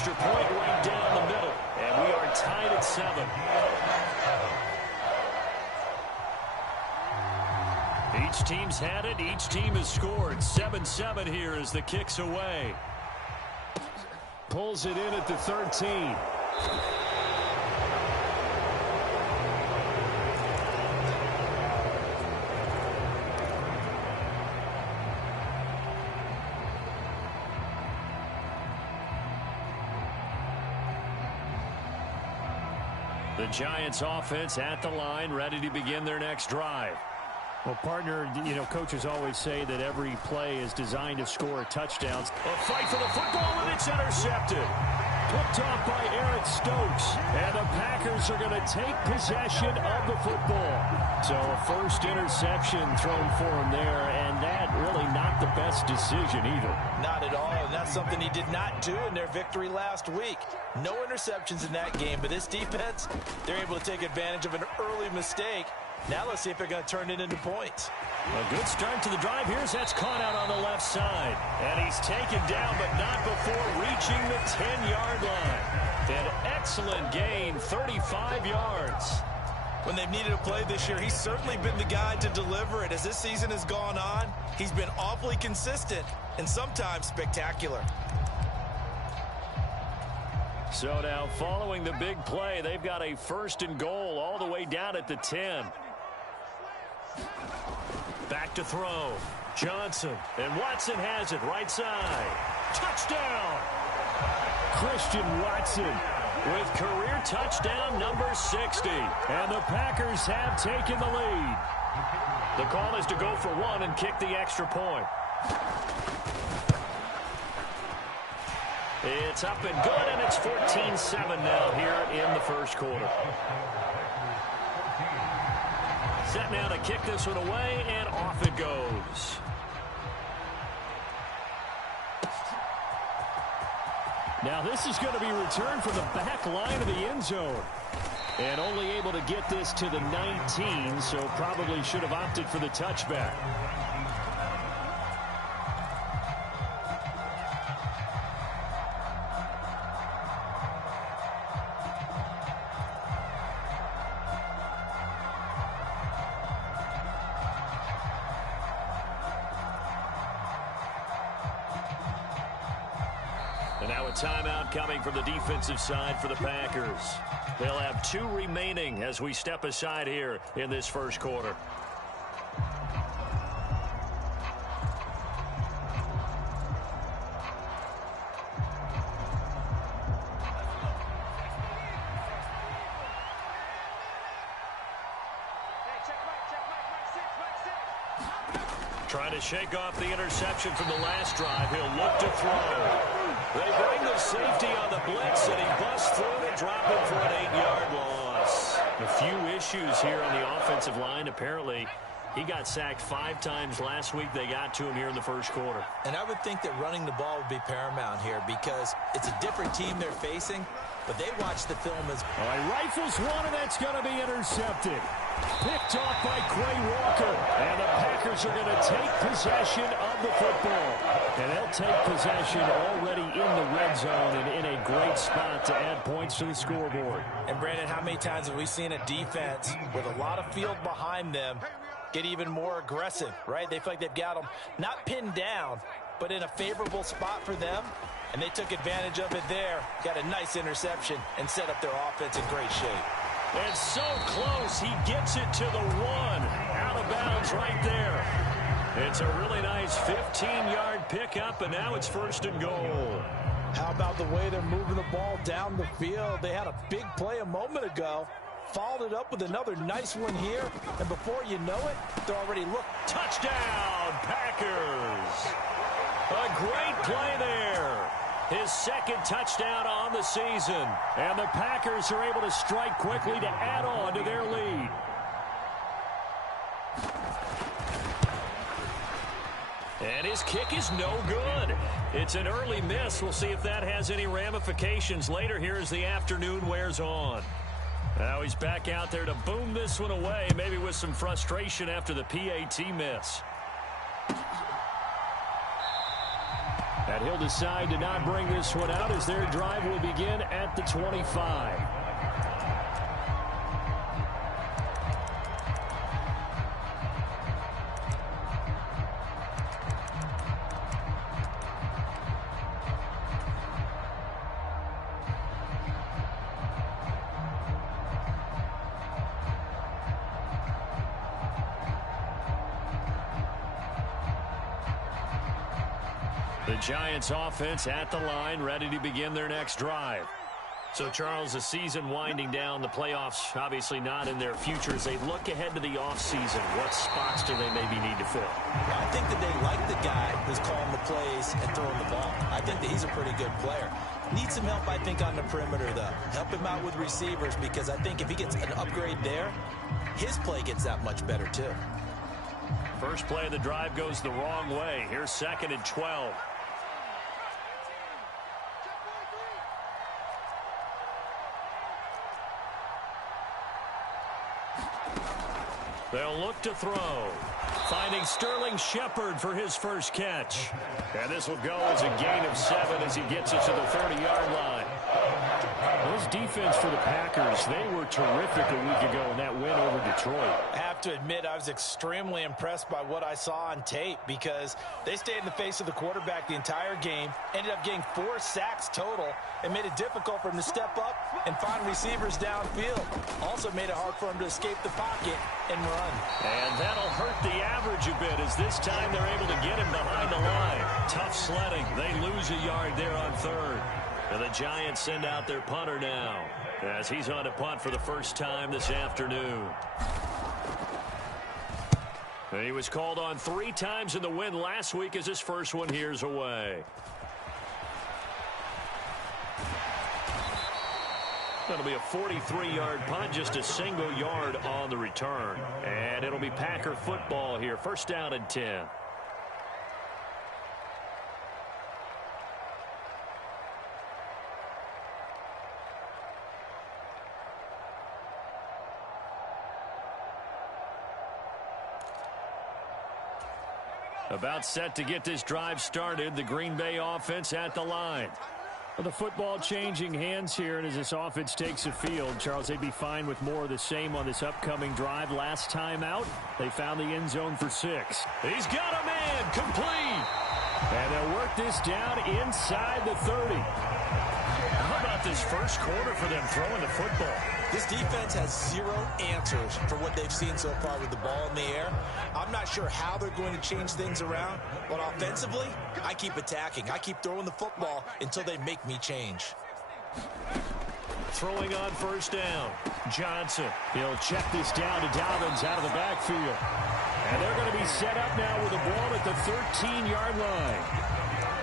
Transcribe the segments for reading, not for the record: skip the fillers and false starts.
extra point right down the middle. And we are tied at 7. Each team's had it. Each team has scored. 7-7 here as the kick's away. Pulls it in at the 13. The Giants offense at the line, ready to begin their next drive. Well, partner, coaches always say that every play is designed to score touchdowns. A fight for the football, and it's intercepted. Picked off by Eric Stokes. And the Packers are going to take possession of the football. So a first interception thrown for him there, and that really not the best decision either. Not at all, and that's something he did not do in their victory last week. No interceptions in that game, but this defense, they're able to take advantage of an early mistake. Now let's see if they're going to turn it into points. A good start to the drive. Here's that's caught out on the left side. And he's taken down, but not before reaching the 10-yard line. An excellent gain, 35 yards. When they've needed a play this year, he's certainly been the guy to deliver it. As this season has gone on, he's been awfully consistent and sometimes spectacular. So now following the big play, they've got a first and goal all the way down at the 10. Back to throw. Johnson. And Watson has it right side. Touchdown! Christian Watson with career touchdown number 60. And the Packers have taken the lead. The call is to go for one and kick the extra point. It's up and good, and it's 14-7 now here in the first quarter. Set now to kick this one away, and off it goes. Now this is going to be returned from the back line of the end zone. And only able to get this to the 19, so probably should have opted for the touchback. And now a timeout coming from the defensive side for the Packers. They'll have 2 remaining as we step aside here in this first quarter. Trying to shake off the interception from the last drive. He'll look to throw. They bring the safety on the blitz, and he busts through and drop him for an 8-yard loss. A few issues here on the offensive line. Apparently, he got sacked 5 times last week. They got to him here in the first quarter. And I would think that running the ball would be paramount here because it's a different team they're facing, but they watch the film as... All right, rifles one, and that's going to be intercepted. Picked off by Quay Walker. And the Packers are going to take possession of the football. And they'll take possession already in the red zone and in a great spot to add points to the scoreboard. And, Brandon, how many times have we seen a defense with a lot of field behind them get even more aggressive, right? They feel like they've got them not pinned down, but in a favorable spot for them. And they took advantage of it there. Got a nice interception and set up their offense in great shape. And so close, he gets it to the 1. Out of bounds right there. It's a really nice 15-yard pickup, and now it's first and goal. How about the way they're moving the ball down the field? They had a big play a moment ago. Followed it up with another nice one here. And before you know it, they're already touchdown, Packers. A great play there. His second touchdown on the season. And the Packers are able to strike quickly to add on to their lead. And his kick is no good. It's an early miss. We'll see if that has any ramifications later here as the afternoon wears on. Now he's back out there to boom this one away, maybe with some frustration after the PAT miss. But he'll decide to not bring this one out as their drive will begin at the 25. The Giants offense at the line, ready to begin their next drive. So, Charles, the season winding down, the playoffs obviously not in their future. As they look ahead to the offseason, what spots do they maybe need to fill? I think that they like the guy who's calling the plays and throwing the ball. I think that he's a pretty good player. Needs some help, I think, on the perimeter, though. Help him out with receivers, because I think if he gets an upgrade there, his play gets that much better, too. First play of the drive goes the wrong way. Here's 2nd and 12. They'll look to throw. Finding Sterling Shepard for his first catch. And this will go as a gain of 7 as he gets it to the 30-yard line. Those defense for the Packers, they were terrific a week ago in that win over Detroit. I have to admit, I was extremely impressed by what I saw on tape, because they stayed in the face of the quarterback the entire game, ended up getting 4 sacks total, and made it difficult for him to step up and find receivers downfield. Also made it hard for him to escape the pocket and run. And that'll hurt the average a bit, as this time they're able to get him behind the line. Tough sledding. They lose a yard there on 3rd. And the Giants send out their punter now, as he's on to punt for the first time this afternoon. And he was called on 3 times in the win last week, as his first one here's away. That'll be a 43-yard punt, just a single yard on the return. And it'll be Packer football here. First down and 10. About set to get this drive started. The Green Bay offense at the line. Well, the football changing hands here, and as this offense takes the field, Charles, they'd be fine with more of the same on this upcoming drive. Last time out, they found the end zone for 6. He's got a man, complete. And they'll work this down inside the 30. How about this first quarter for them throwing the football? This defense has 0 answers for what they've seen so far with the ball in the air. I'm not sure how they're going to change things around, but offensively, I keep attacking. I keep throwing the football until they make me change. Throwing on first down. Johnson. He'll check this down to Dobbins out of the backfield. And they're going to be set up now with the ball at the 13-yard line.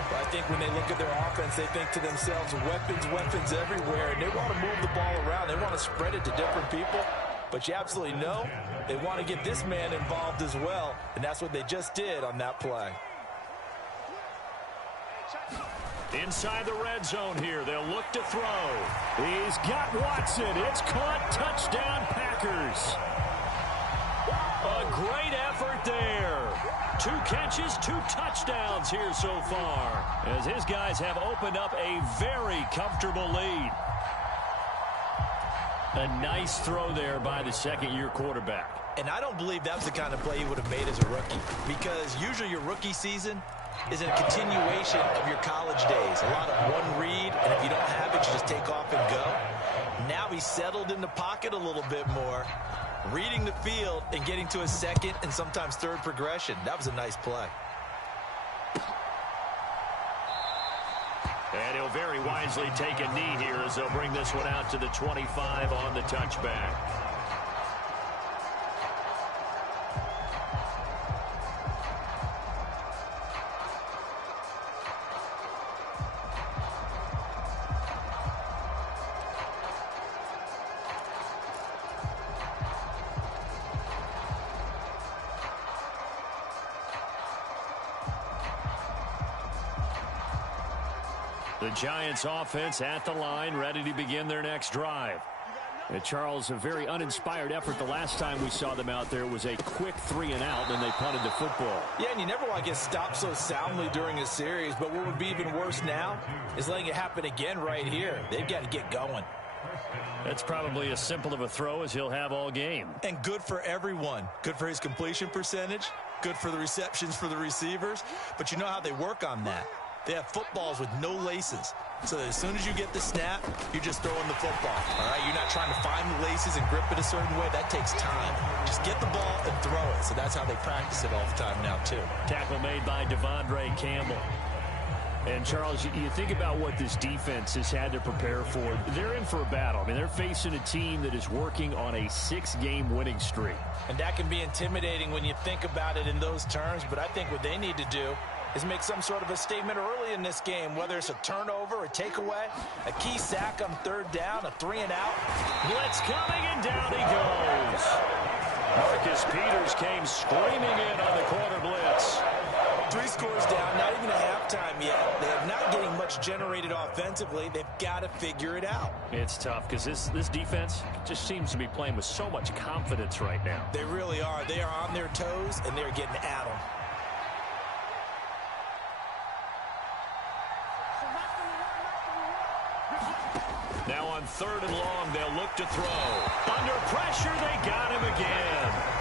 I think when they look at their offense, they think to themselves, weapons everywhere, and they want to move the ball around. They want to spread it to different people, but you absolutely know they want to get this man involved as well, and that's what they just did on that play. Inside the red zone here, they'll look to throw. He's got Watson. It's caught. Touchdown, Packers. A great effort there. 2 catches, 2 touchdowns here so far, as his guys have opened up a very comfortable lead. A nice throw there by the second-year quarterback. And I don't believe that's the kind of play he would have made as a rookie, because usually your rookie season is a continuation of your college days. A lot of one read, and if you don't have it, you just take off and go. Now he's settled in the pocket a little bit more, reading the field and getting to a second and sometimes third progression. That was a nice play. And he'll very wisely take a knee here as they'll bring this one out to the 25 on the touchback. The Giants offense at the line, ready to begin their next drive. And Charles, a very uninspired effort. The last time we saw them out there was a quick 3-and-out, and they punted the football. Yeah, and you never want to get stopped so soundly during a series, but what would be even worse now is letting it happen again right here. They've got to get going. That's probably as simple of a throw as he'll have all game. And good for everyone. Good for his completion percentage. Good for the receptions for the receivers. But you know how they work on that. They have footballs with no laces. So that as soon as you get the snap, you're just throwing the football. All right, you're not trying to find the laces and grip it a certain way. That takes time. Just get the ball and throw it. So that's how they practice it all the time now, too. Tackle made by Devondre Campbell. And, Charles, you think about what this defense has had to prepare for. They're in for a battle. I mean, they're facing a team that is working on a 6-game winning streak. And that can be intimidating when you think about it in those terms. But I think what they need to do is make some sort of a statement early in this game, whether it's a turnover, a takeaway, a key sack on 3rd down, a 3-and-out. Blitz coming, and down he goes. Marcus Peters came screaming in on the corner blitz. 3 scores down, not even a halftime yet. They are not getting much generated offensively. They've got to figure it out. It's tough because this defense just seems to be playing with so much confidence right now. They really are. They are on their toes, and they're getting at them. Now on 3rd and long, they'll look to throw. Under pressure, they got him again.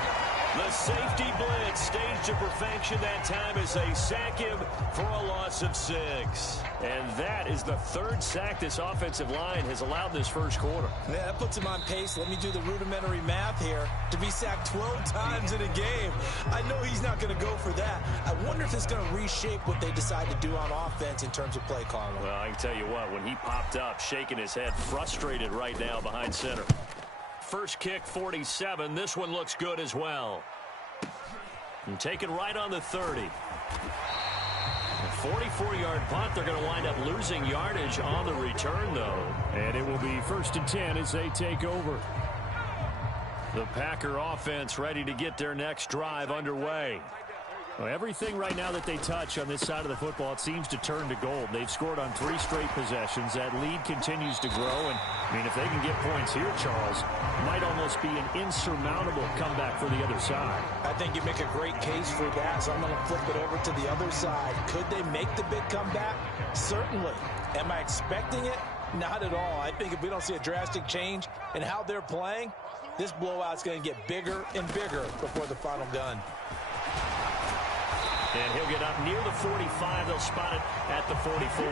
The safety blitz staged to perfection that time as they sack him for a loss of 6. And that is the 3rd sack this offensive line has allowed this first quarter. Yeah, that puts him on pace. Let me do the rudimentary math here. To be sacked 12 times in a game, I know he's not going to go for that. I wonder if it's going to reshape what they decide to do on offense in terms of play calling. Well, I can tell you what, when he popped up, shaking his head, frustrated right now behind center. First kick, 47. This one looks good as well. And taken right on the 30. A 44-yard punt. They're going to wind up losing yardage on the return, though. And it will be 1st and 10 as they take over. The Packer offense ready to get their next drive underway. Well, everything right now that they touch on this side of the football, it seems to turn to gold. They've scored on 3 straight possessions. That lead continues to grow. And, I mean, if they can get points here, Charles, it might almost be an insurmountable comeback for the other side. I think you make a great case for that, so I'm going to flip it over to the other side. Could they make the big comeback? Certainly. Am I expecting it? Not at all. I think if we don't see a drastic change in how they're playing, this blowout's going to get bigger and bigger before the final gun. And he'll get up near the 45. They'll spot it at the 44.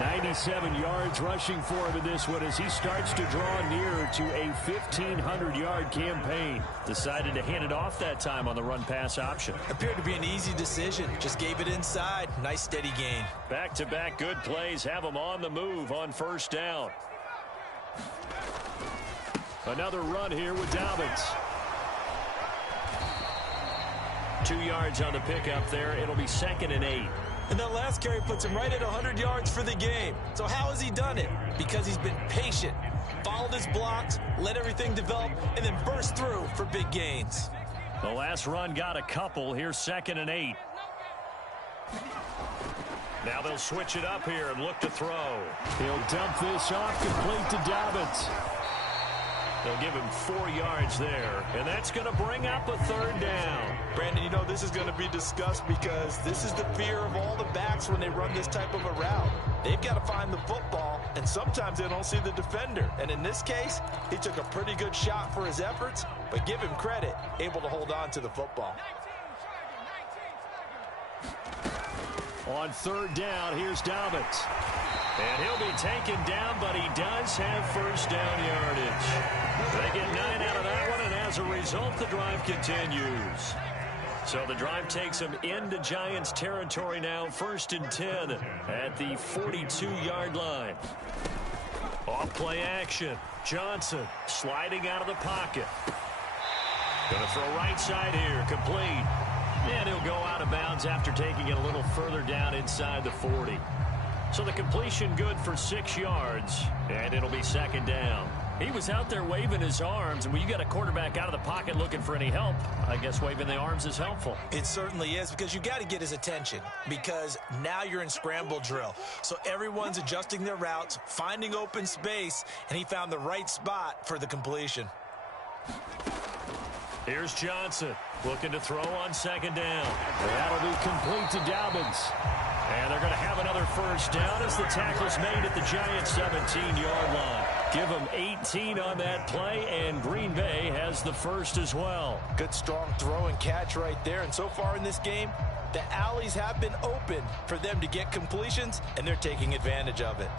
97 yards rushing for him in this one as he starts to draw nearer to a 1,500-yard campaign. Decided to hand it off that time on the run-pass option. Appeared to be an easy decision. Just gave it inside. Nice steady gain. Back-to-back good plays have them on the move on 1st down. Another run here with Dobbins. 2 yards on the pickup there. It'll be 2nd and 8. And that last carry puts him right at 100 yards for the game. So how has he done it? Because he's been patient, followed his blocks, let everything develop, and then burst through for big gains. The last run got a couple. Here's 2nd and 8. Now they'll switch it up here and look to throw. He'll dump this off complete to Dobbins. They'll give him 4 yards there, and that's going to bring up a 3rd down. Brandon, you know this is going to be discussed because this is the fear of all the backs when they run this type of a route. They've got to find the football, and sometimes they don't see the defender. And in this case, he took a pretty good shot for his efforts, but give him credit, able to hold on to the football. On 3rd down, here's Dobbins. And he'll be taken down, but he does have 1st down yardage. They get 9 out of that one, and as a result, the drive continues. So the drive takes them into Giants territory now, 1st and 10 at the 42-yard line. Off play action. Johnson sliding out of the pocket. Going to throw right side here, complete. And he'll go out of bounds after taking it a little further down inside the 40. So the completion good for 6 yards, and it'll be 2nd down. He was out there waving his arms, and when you got a quarterback out of the pocket looking for any help, I guess waving the arms is helpful. It certainly is, because you got to get his attention, because now you're in scramble drill. So everyone's adjusting their routes, finding open space, and he found the right spot for the completion. Here's Johnson looking to throw on second down. That'll be complete to Dobbins. And they're going to have another first down as the tackle's made at the Giants' 17-yard line. Give them 18 on that play, and Green Bay has the first as well. Good, strong throw and catch right there. And so far in this game, the alleys have been open for them to get completions, and they're taking advantage of it.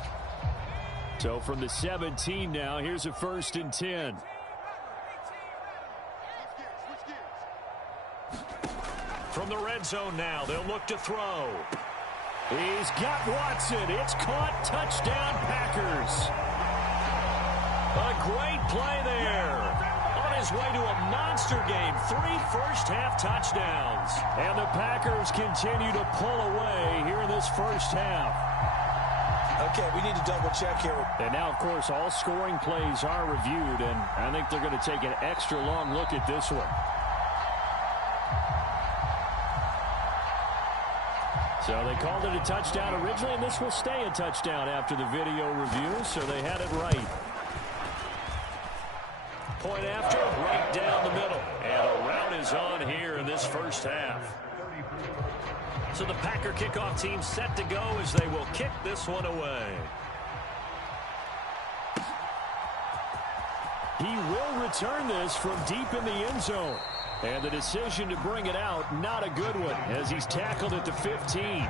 So from the 17 now, here's a 1st and 10. From the red zone now, they'll look to throw. He's got Watson. It's caught. Touchdown, Packers. A great play there. On his way to a monster game. 3 first-half touchdowns. And the Packers continue to pull away here in this first half. Okay, we need to double-check here. And now, of course, all scoring plays are reviewed, and I think they're going to take an extra long look at this one. So they called it a touchdown originally, and this will stay a touchdown after the video review, so they had it right. Point after, right down the middle. And a rout is on here in this first half. So the Packer kickoff team set to go as they will kick this one away. He will return this from deep in the end zone. And the decision to bring it out, not a good one, as he's tackled at the 15.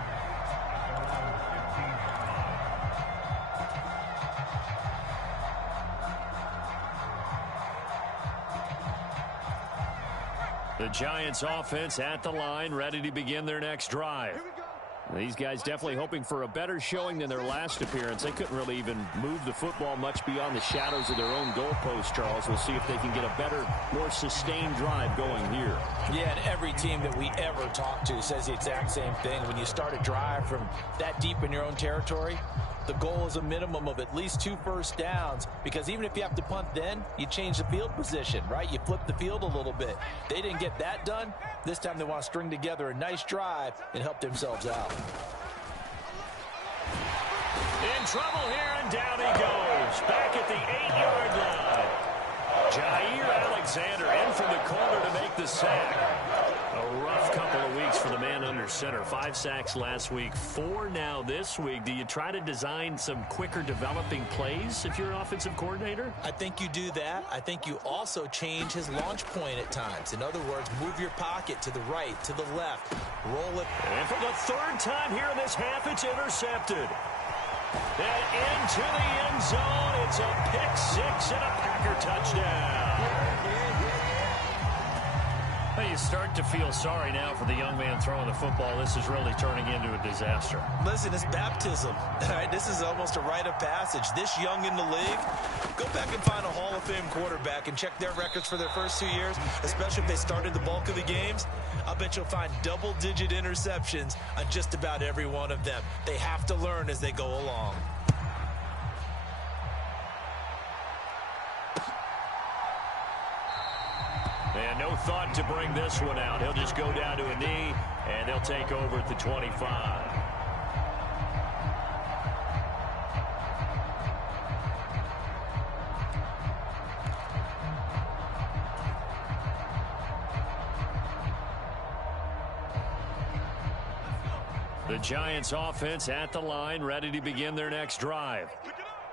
The Giants offense at the line, ready to begin their next drive. These guys definitely hoping for a better showing than their last appearance. They couldn't really even move the football much beyond the shadows of their own goalpost, Charles. We'll see if they can get a better, more sustained drive going here. Yeah, and every team that we ever talk to says the exact same thing. When you start a drive from that deep in your own territory, the goal is a minimum of at least 2 first downs, because even if you have to punt then, you change the field position, right? You flip the field a little bit. They didn't get that done. This time they want to string together a nice drive and help themselves out. In trouble here, and down he goes. Back at the 8-yard line. Jair Alexander in from the corner to make the sack. A rough couple of weeks for the man under center. 5 sacks last week, 4 now this week. Do you try to design some quicker developing plays if you're an offensive coordinator? I think you do that. I think you also change his launch point at times. In other words, move your pocket to the right, to the left, roll it. And for the 3rd time here in this half, it's intercepted. And into the end zone, it's a pick-6 and a Packer touchdown. Well, you start to feel sorry now for the young man throwing the football. This is really turning into a disaster. Listen, it's baptism. All right, this is almost a rite of passage. This young in the league, go back and find a Hall of Fame quarterback and check their records for their first 2 years, especially if they started the bulk of the games. I'll bet you'll find double-digit interceptions on just about every one of them. They have to learn as they go along. And no thought to bring this one out. He'll just go down to a knee, and they'll take over at the 25. The Giants offense at the line, ready to begin their next drive.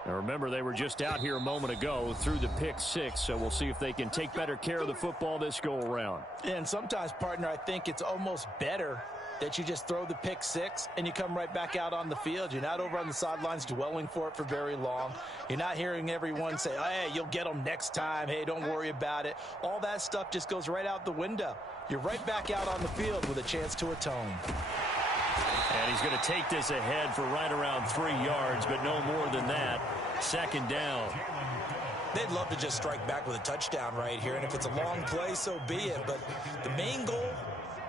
Now remember, they were just out here a moment ago through the pick-6, so we'll see if they can take better care of the football this go-around. And sometimes, partner, I think it's almost better that you just throw the pick-6 and you come right back out on the field. You're not over on the sidelines dwelling for it for very long. You're not hearing everyone say, oh, hey, you'll get them next time. Hey, don't worry about it. All that stuff just goes right out the window. You're right back out on the field with a chance to atone. And he's going to take this ahead for right around 3 yards, but no more than that. 2nd down. They'd love to just strike back with a touchdown right here, and if it's a long play, so be it. But the main goal,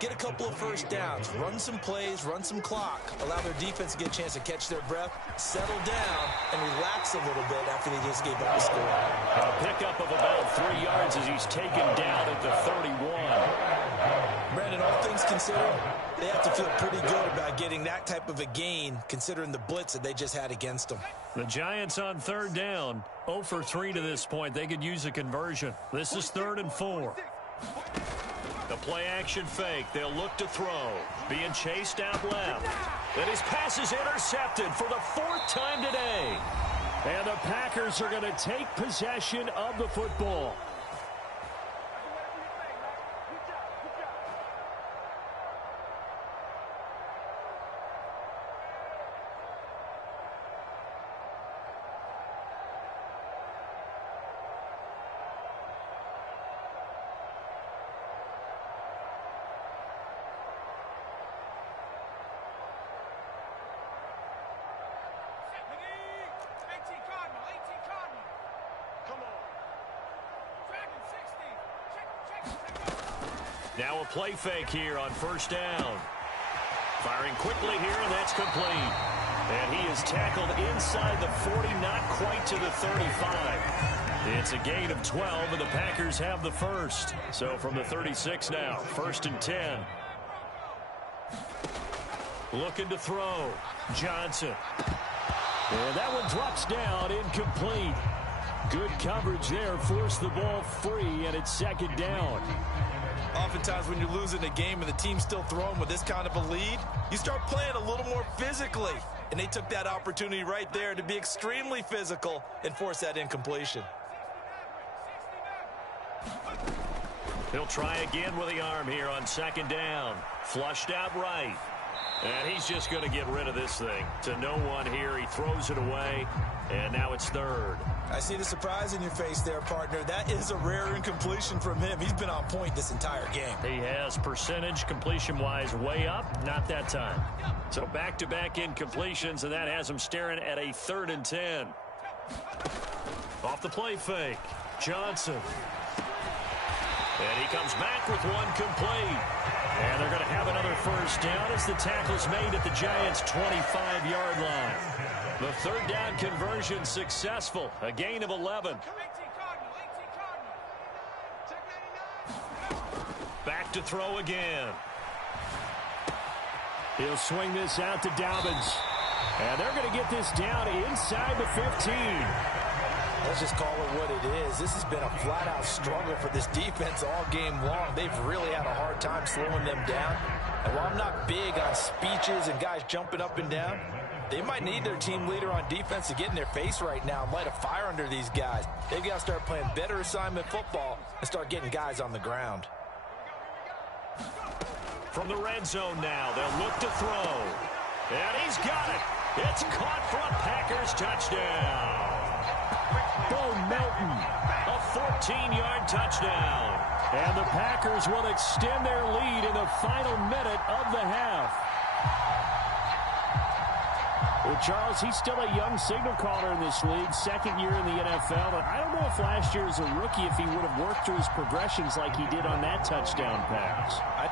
get a couple of first downs, run some plays, run some clock, allow their defense to get a chance to catch their breath, settle down, and relax a little bit after they just gave up a score. A pickup of about 3 yards as he's taken down at the 31. Brandon, all things considered, they have to feel pretty good about getting that type of a gain considering the blitz that they just had against them. The Giants on third down, 0 for 3 to this point. They could use a conversion. This is 3rd and 4. The play-action fake. They'll look to throw. Being chased out left. And his pass is intercepted for the 4th time today. And the Packers are going to take possession of the football. Now a play fake here on 1st down. Firing quickly here, and that's complete. And he is tackled inside the 40, not quite to the 35. It's a gain of 12, and the Packers have the first. So from the 36 now, 1st and 10. Looking to throw. Johnson. And that one drops down, incomplete. Good coverage there, forced the ball free, and it's 2nd down. Oftentimes when you're losing a game and the team's still throwing with this kind of a lead, you start playing a little more physically. And they took that opportunity right there to be extremely physical and force that incompletion. He'll try again with the arm here on 2nd down. Flushed out right. And he's just going to get rid of this thing. To no one here. He throws it away. And now it's 3rd. I see the surprise in your face there, partner. That is a rare incompletion from him. He's been on point this entire game. He has percentage completion-wise way up. Not that time. So back-to-back incompletions, and that has him staring at a 3rd and 10. Off the play fake. Johnson. And he comes back with one complete. And they're going to have another 1st down as the tackle's made at the Giants' 25-yard line. The 3rd down conversion successful. A gain of 11. Back to throw again. He'll swing this out to Dobbins. And they're going to get this down inside the 15. Let's just call it what it is. This has been a flat-out struggle for this defense all game long. They've really had a hard time slowing them down. And while I'm not big on speeches and guys jumping up and down, they might need their team leader on defense to get in their face right now and light a fire under these guys. They've got to start playing better assignment football and start getting guys on the ground. From the red zone now, they'll look to throw. And he's got it. It's caught for a Packers touchdown. Bo Melton, a 14-yard touchdown. And the Packers will extend their lead in the final minute of the half. Well, Charles, he's still a young signal caller in this league, 2nd year in the NFL. But I don't know if last year as a rookie, if he would have worked through his progressions like he did on that touchdown pass. I think